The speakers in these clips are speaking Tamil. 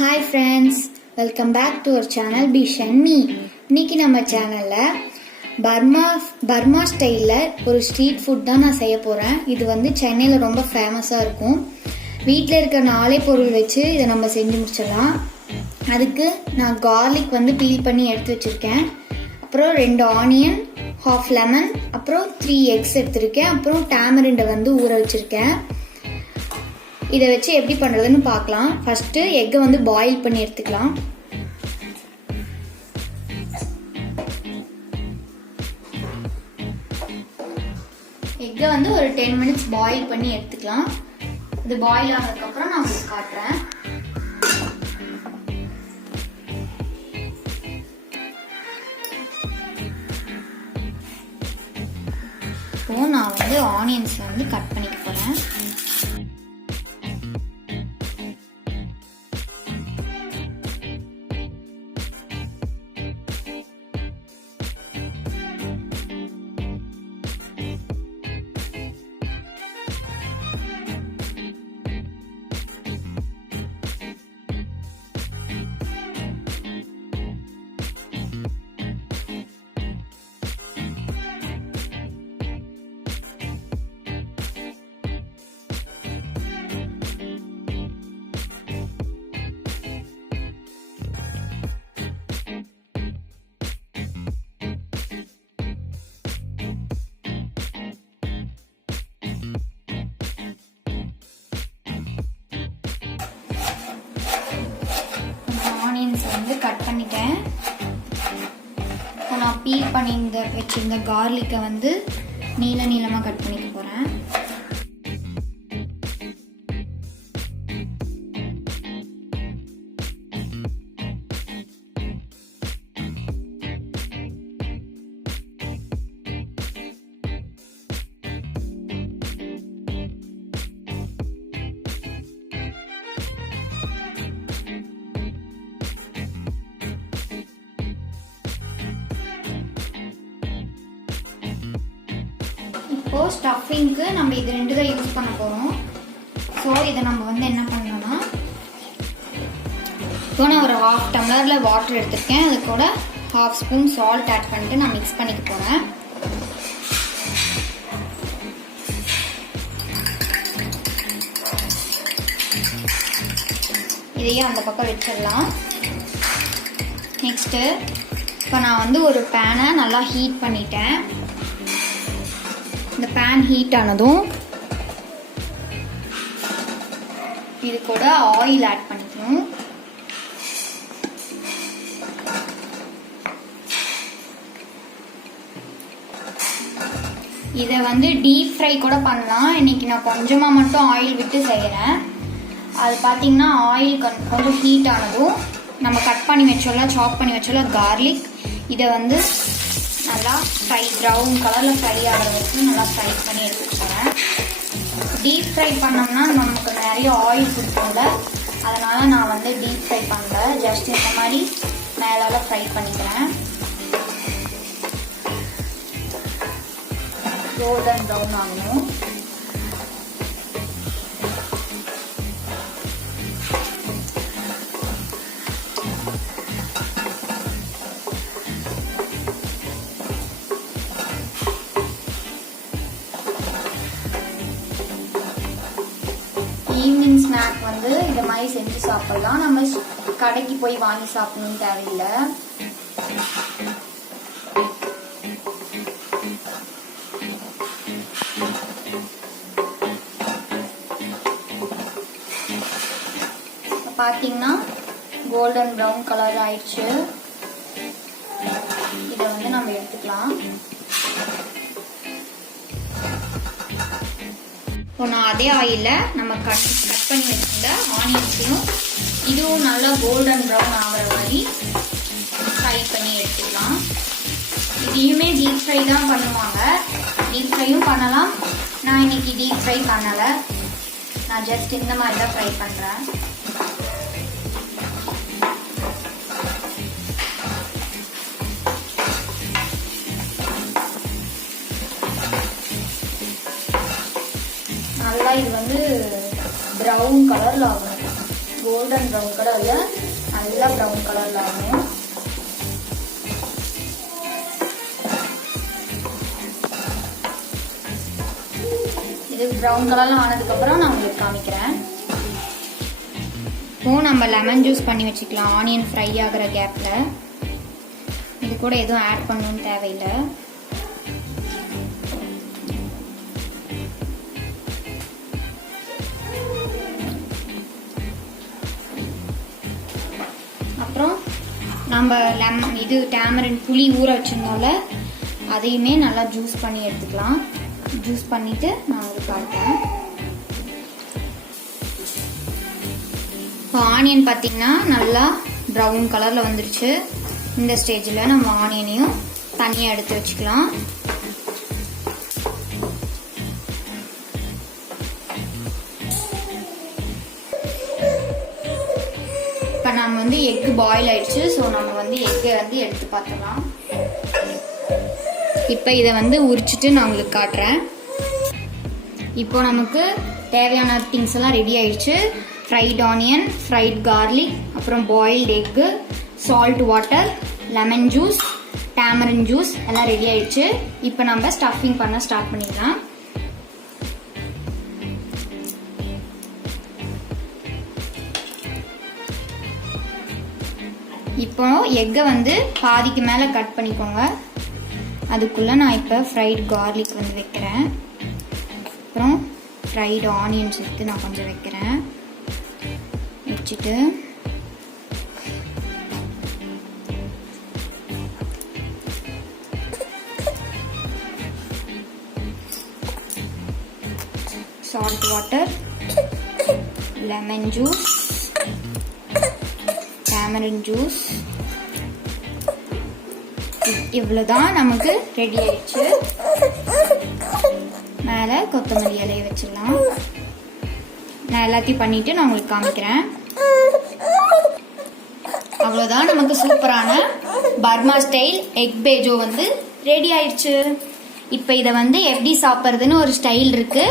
Hi friends, welcome back to our channel Bhejo and me. இன்னைக்கு நம்ம சேனலில் பர்மா ஸ்டைலில் ஒரு ஸ்ட்ரீட் ஃபுட் தான் நான் செய்ய போகிறேன். இது வந்து சென்னையில் ரொம்ப ஃபேமஸாக இருக்கும். வீட்டில் இருக்க 4 பொருள் வச்சு இதை நம்ம செஞ்சு முடிச்சிடலாம். அதுக்கு நான் கார்லிக் வந்து பீல் பண்ணி எடுத்து வச்சுருக்கேன். அப்புறம் 2 ஆனியன், ஹாஃப் லெமன், அப்புறம் 3 எக்ஸ் எடுத்திருக்கேன். அப்புறம் டேமரிண்டை வந்து ஊற வச்சுருக்கேன். இதை வச்சு எப்படி பண்ணுறதுன்னு பார்க்கலாம். ஃபஸ்ட்டு எக்கை வந்து பாயில் பண்ணி எடுத்துக்கலாம். எக்கை வந்து ஒரு 10 மினிட்ஸ் பாயில் பண்ணி எடுத்துக்கலாம். இது பாயில் ஆனதுக்கப்புறம் நான் உங்களுக்கு காட்டுறேன். இப்போ நான் வந்து ஆனியன்ஸ் வந்து கட் பண்ணிக்க போகிறேன். வந்து கட் பண்ணிட்டேன். இப்போ நான் பீல் பண்ணி வச்சிருந்த கார்லிக்கை வந்து நீளமாக கட் பண்ணிக்க போகிறேன். இப்போ ஸ்டஃபிங்க்கு நம்ம இது 2 தான் யூஸ் பண்ண போகிறோம். ஸோ இதை நம்ம வந்து என்ன பண்ணோம்னா, இப்போ நான் ஒரு 1/2 டம்ளரில் வாட்டர் எடுத்துருக்கேன். அது கூட 1/2 ஸ்பூன் சால்ட் ஆட் பண்ணிட்டு நான் மிக்ஸ் பண்ணிக்க போகிறேன். இதையும் அந்த பக்கம் வச்சிடலாம். நெக்ஸ்ட்டு இப்போ நான் வந்து ஒரு பேனை நல்லா ஹீட் பண்ணிட்டேன். இந்த பேன் ஹீட் ஆனதும் இது கூட ஆயில் ஆட் பண்ணிக்கணும். இதை வந்து டீப் ஃப்ரை கூட பண்ணலாம். இன்னைக்கு நான் கொஞ்சமாக மட்டும் ஆயில் விட்டு செய்கிறேன். அது பார்த்தீங்கன்னா ஆயில் கொஞ்சம் ஹீட் ஆனதும் நம்ம கட் பண்ணி வச்சோம்ல, சாப் பண்ணி வச்சோம்ல கார்லிக், இதை வந்து நல்லா ஃப்ரை ப்ரௌன் கலரில் ஃப்ரை ஆகிற வச்சு நல்லா ஃப்ரை பண்ணி எடுத்துக்கிறேன். டீப் ஃப்ரை பண்ணோம்னா நமக்கு நிறைய ஆயில் கொடுக்கும்ல, அதனால் நான் வந்து டீப் ஃப்ரை பண்ணல, ஜஸ்ட் இந்த மாதிரி மேலால் ஃப்ரை பண்ணிக்கிறேன். கோல்டன் ப்ரௌன் ஆகணும். ஈவினிங் ஸ்நாக் வந்து இந்த மாதிரி செஞ்சு சாப்பிடலாம். நம்ம கடைக்கு போய் வாங்கி சாப்பிடணும்னு தேவையில்லை. பார்த்தீங்கன்னா கோல்டன் ப்ரௌன் கலர் ஆயிடுச்சு. இதை வந்து நம்ம எடுத்துக்கலாம். இப்போ நான் அதே ஆயிலில் நம்ம கட் பண்ணி வச்சுருந்த ஆனியன்ஸையும் இதுவும் நல்லா கோல்டன் ப்ரௌன் ஆகிற மாதிரி ஃப்ரை பண்ணி எடுத்துக்கலாம். இதையுமே டீப் ஃப்ரை தான் பண்ணுவாங்க. டீப் ஃப்ரையும் பண்ணலாம். நான் இன்னைக்கு டீப் ஃப்ரை பண்ணலை. நான் ஜஸ்ட் இந்த மாதிரி தான் ஃப்ரை பண்ணுறேன். நல்லா இது வந்து ப்ரௌன் கலரில் ஆகணும். கோல்டன் ப்ரௌன் கலரில் நல்லா ப்ரௌன் கலரில் ஆகும். இது ப்ரௌன் கலரில் ஆனதுக்கப்புறம் நான் உங்களுக்கு காமிக்கிறேன். இப்போ நம்ம லெமன் ஜூஸ் பண்ணி வச்சுக்கலாம். ஆனியன் ஃப்ரை ஆகிற கேப்பில் இது கூட எதுவும் ஆட் பண்ணணும்னு தேவையில்லை. அப்புறம் நம்ம டேமரின் புளி ஊற வச்சிருந்தோம்ல, அதையுமே நல்லா ஜூஸ் பண்ணி எடுத்துக்கலாம். ஜூஸ் பண்ணிட்டு நான் உங்களுக்கு காட்டுறேன். இப்போ ஆனியன் பார்த்தீங்கன்னா நல்லா ப்ரௌன் கலரில் வந்துருச்சு. இந்த ஸ்டேஜில் நம்ம ஆனியனையும் தனியாக எடுத்து வச்சுக்கலாம். இப்போ நம்ம எக்கு பாயில் ஆயிடுச்சு. ஸோ நம்ம எக்கை எடுத்து பார்த்துக்கலாம். இப்போ இதை உரிச்சிட்டு நான் உங்களுக்கு காட்டுறேன். இப்போ நமக்கு தேவையான திங்ஸ் எல்லாம் ரெடி ஆயிடுச்சு. ஃப்ரைட் ஆனியன், ஃப்ரைட் கார்லிக், அப்புறம் boiled egg, salt water, lemon juice, tamarin juice எல்லாம் ரெடி ஆயிடுச்சு. இப்போ நம்ம ஸ்டஃபிங் பண்ண ஸ்டார்ட் பண்ணிடலாம். இப்போ எக்கை பாதிக்கு மேலே கட் பண்ணிக்கோங்க. அதுக்குள்ளே நான் இப்போ ஃப்ரைட் கார்லிக் வைக்கிறேன். அப்புறம் ஃப்ரைடு ஆனியன்ஸ் எடுத்து நான் கொஞ்சம் வைக்கிறேன். வச்சுட்டு salt water, lemon juice, tamarin juice, இவ்வளோதான் நமக்கு ரெடி ஆயிடுச்சு. மேலே கொத்தமல்லி இலையை வச்சிடலாம். நான் எல்லாத்தையும் பண்ணிட்டு நான் உங்களுக்கு காமிக்கிறேன். அவ்வளோதான், நமக்கு சூப்பரான பர்மா ஸ்டைல் எக் பேஜோ ரெடி ஆயிடுச்சு. இப்போ இதை எப்படி சாப்பிட்றதுன்னு ஒரு ஸ்டைல் இருக்கு.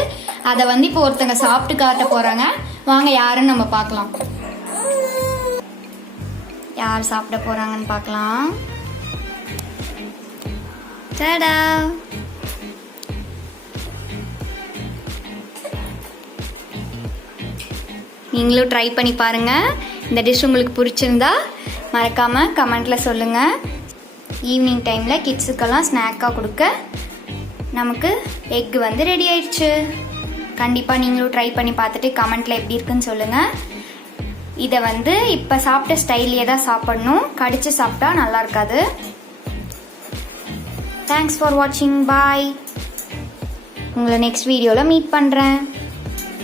அதை இப்போ ஒருத்தங்க சாப்பிட்டு காட்ட போறாங்க. வாங்க யாருன்னு நம்ம பார்க்கலாம். யார் சாப்பிட போறாங்கன்னு பார்க்கலாம். டடா! நீங்களும் ட்ரை பண்ணி பாருங்க. இந்த டிஷ் உங்களுக்கு பிடிச்சிருந்தா மறக்காம கமெண்ட்ல சொல்லுங்க. ஈவினிங் டைம்ல கிட்ஸுக்கெல்லாம் ஸ்நாக்காக கொடுக்க நமக்கு எக் ரெடி ஆயிடுச்சு. கண்டிப்பாக நீங்களும் ட்ரை பண்ணி பார்த்துட்டு கமெண்ட்ல எப்படி இருக்குன்னு சொல்லுங்க. இதை இப்போ சாப்பிட்ட ஸ்டைல்லே தான் சாப்பிடணும். கடிச்சு சாப்பிட்டா நல்லா இருக்காது. தேங்க்ஸ் ஃபார் வாட்சிங். பாய். உங்களை நெக்ஸ்ட் வீடியோவில் மீட் பண்ணுறேன்.